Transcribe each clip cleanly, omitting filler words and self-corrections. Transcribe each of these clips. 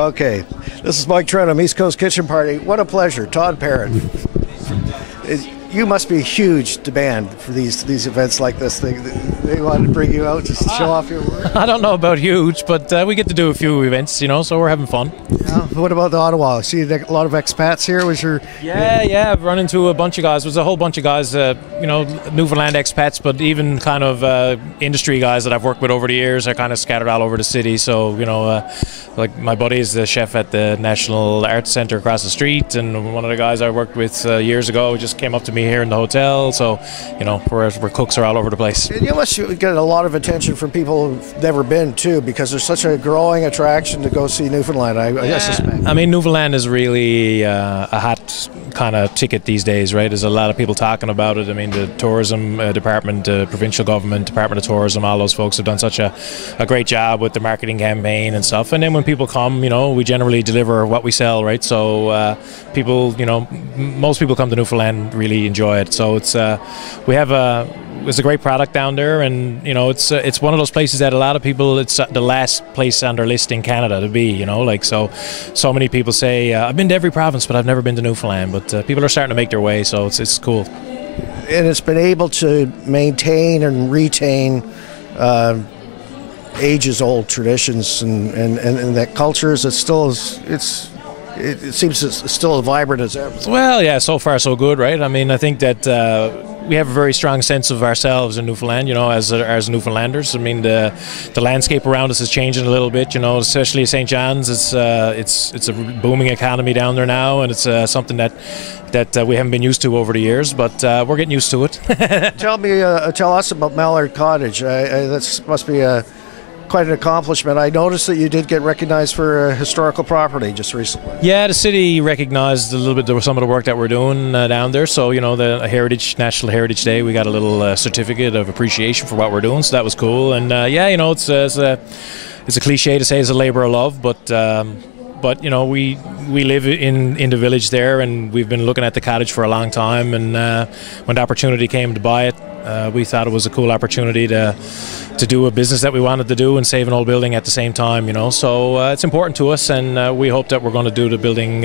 Okay, this is Mike Trenum, East Coast Kitchen Party. What a pleasure, Todd Perrin. You must be a huge demand for these events like this. They want to bring you out just to show off your work. I don't know about huge, but we get to do a few events, so we're having fun. What about Ottawa? I see a lot of expats here. Yeah, I've run into a bunch of guys. There's a whole bunch of guys, Newfoundland expats, but even kind of industry guys that I've worked with over the years are kind of scattered all over the city. So, like my buddy is the chef at the National Arts Centre across the street, and one of the guys I worked with years ago just came up to me here in the hotel. So, where cooks are all over the place. And you must get a lot of attention from people who've never been too, because there's such a growing attraction to go see Newfoundland. I suspect. I mean, Newfoundland is really a hot kind of ticket these days, right? There's a lot of people talking about it. I mean, the tourism department, provincial government, Department of Tourism, all those folks have done such a great job with the marketing campaign and stuff. And then when people come, we generally deliver what we sell, right? So people, most people come to Newfoundland really enjoy it. So it's it's a great product down there, and it's one of those places that a lot of people, it's the last place on their list in Canada to be. So many people say I've been to every province, but I've never been to Newfoundland. But people are starting to make their way, so it's cool. And it's been able to maintain and retain ages-old traditions and that cultures. It seems it's still as vibrant as ever. Well, yeah, so far so good, right? I mean, I think that we have a very strong sense of ourselves in Newfoundland, as Newfoundlanders. I mean, the landscape around us is changing a little bit, especially St. John's. It's a booming economy down there now, and it's something that we haven't been used to over the years, but we're getting used to it. Tell us about Mallard Cottage. That must be quite an accomplishment. I noticed that you did get recognized for a historical property just recently. Yeah, the city recognized a little bit some of the work that we're doing down there. So, the National Heritage Day, we got a little certificate of appreciation for what we're doing. So that was cool. And it's a cliche to say it's a labor of love, but we live in the village there, and we've been looking at the cottage for a long time. And when the opportunity came to buy it, we thought it was a cool opportunity to do a business that we wanted to do and save an old building at the same time. So it's important to us, and we hope that we're going to do the building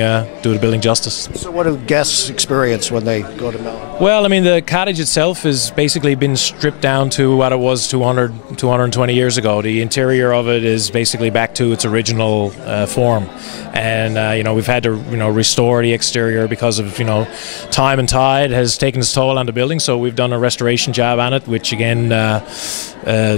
justice. So what do guests experience when they go to Mallard? Well, I mean, the cottage itself has basically been stripped down to what it was 220 years ago. The interior of it is basically back to its original form, and we've had to restore the exterior because of time and tide has taken its toll on the building. So we've done a restoration job on it, which again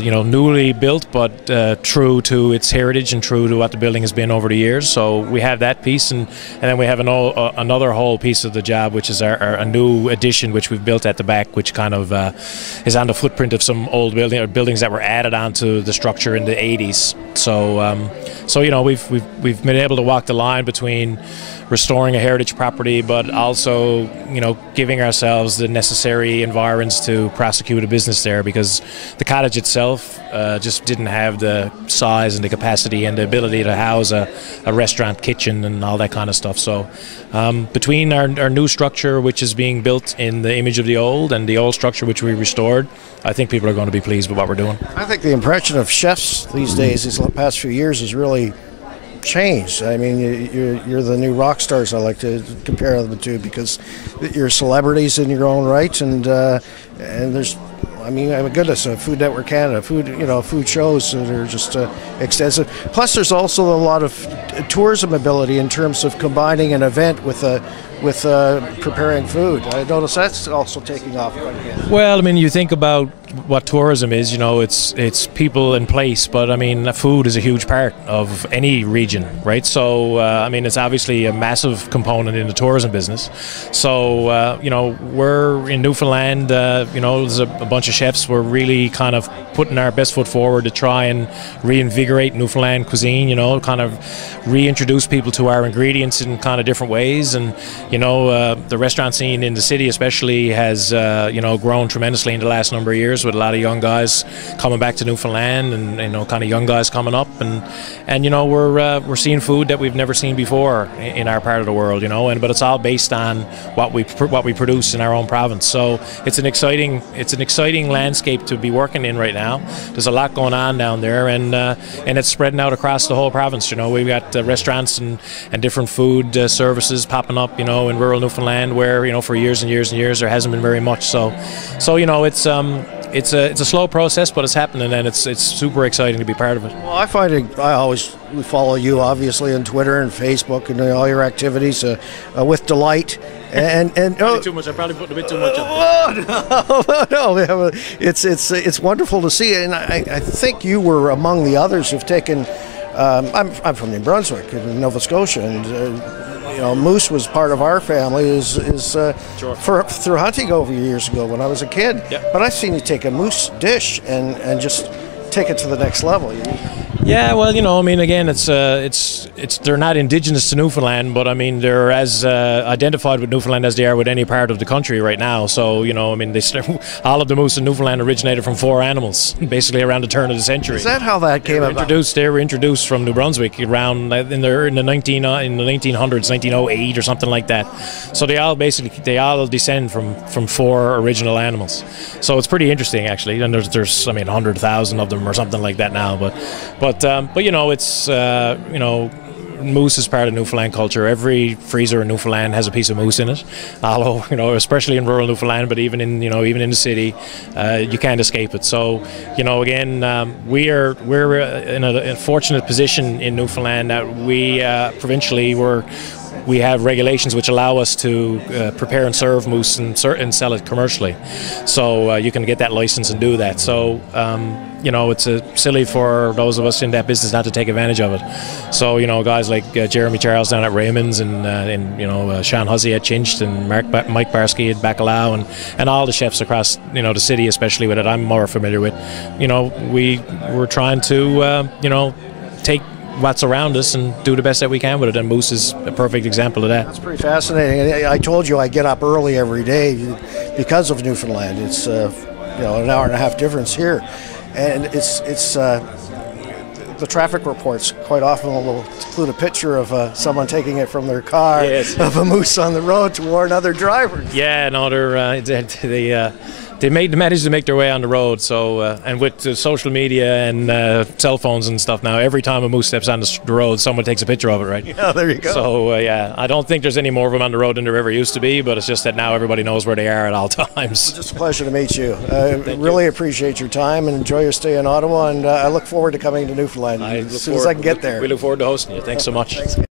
newly built, but true to its heritage and true to what the building has been over the years. So we have that piece, and then we have another whole piece of the job, which is a new addition which we've built at the back, which kind of is on the footprint of some old buildings that were added onto the structure in the 80s. So we've been able to walk the line between restoring a heritage property, but also giving ourselves the necessary environs to prosecute a business there, because the cottage itself just didn't have the size and the capacity and the ability to house a restaurant kitchen and all that kind of stuff. So between our new structure, which is being built in the image of the old, and the old structure which we restored, I think people are going to be pleased with what we're doing. I think the impression of chefs these days, these past few years, has really changed. I mean, you're the new rock stars, I like to compare them to, because you're celebrities in your own right, and there's, I mean, my goodness, Food Network Canada, food shows that are just extensive. Plus, there's also a lot of tourism ability in terms of combining an event with preparing food. I notice that's also taking off quite a bit. Well, I mean, you think about what tourism is, it's people and place, but I mean, food is a huge part of any region, right? So, I mean, it's obviously a massive component in the tourism business. So, we're in Newfoundland, there's a bunch of chefs. We're really kind of putting our best foot forward to try and reinvigorate Newfoundland cuisine, kind of reintroduce people to our ingredients in kind of different ways, and The restaurant scene in the city especially has grown tremendously in the last number of years, with a lot of young guys coming back to Newfoundland, and kind of young guys coming up, and we're seeing food that we've never seen before in our part of the world, but it's all based on what we produce in our own province. So it's an exciting landscape to be working in right now. There's a lot going on down there, and it's spreading out across the whole province. We've got restaurants and different food services popping up, in rural Newfoundland, where for years and years and years there hasn't been very much. So it's a slow process, but it's happening, and it's super exciting to be part of it. Well, I always follow you, obviously, on Twitter and Facebook and all your activities with delight. And too much. I probably put a bit too much up there. No, it's wonderful to see, and I think you were among the others who've taken. I'm from New Brunswick, in Nova Scotia, and moose was part of our family through hunting over years ago when I was a kid. Yep. But I've seen you take a moose dish and just take it to the next level. Yeah, well, again, it's they're not indigenous to Newfoundland, but they're as identified with Newfoundland as they are with any part of the country right now. So all of the moose in Newfoundland originated from 4 animals, basically around the turn of the century. Is that how that came about? They were introduced from New Brunswick around in the 1900s, 1908 or something like that. So they all descend from 4 original animals. So it's pretty interesting, actually. And there's 100,000 of them or something like that now, but it's moose is part of Newfoundland culture. Every freezer in Newfoundland has a piece of moose in it. Although, especially in rural Newfoundland, but even in the city, you can't escape it. So, again, we're in a fortunate position in Newfoundland that we provincially we have regulations which allow us to prepare and serve moose and sell it commercially. So you can get that license and do that. So it's silly for those of us in that business not to take advantage of it. So guys like Jeremy Charles down at Raymond's, and Sean Hussey at Chinched, and Mike Barsky at Bacalao, and all the chefs across the city, especially with it, I'm more familiar with. We're trying to take what's around us and do the best that we can with it, and moose is a perfect example of that. That's pretty fascinating. I told you I get up early every day because of Newfoundland. It's an hour and a half difference here, and it's the traffic reports quite often will include a picture of someone taking it from their car, yes, of a moose on the road to warn other drivers. Yeah, no, they managed to make their way on the road. So and with social media and cell phones and stuff now, every time a moose steps on the road, someone takes a picture of it, right? Yeah, there you go. So I don't think there's any more of them on the road than there ever used to be, but it's just that now everybody knows where they are at all times. Well, just a pleasure to meet you. Really appreciate your time and enjoy your stay in Ottawa, and I look forward to coming to Newfoundland as soon as I can get there. We look forward to hosting you. Thanks so much. Thanks.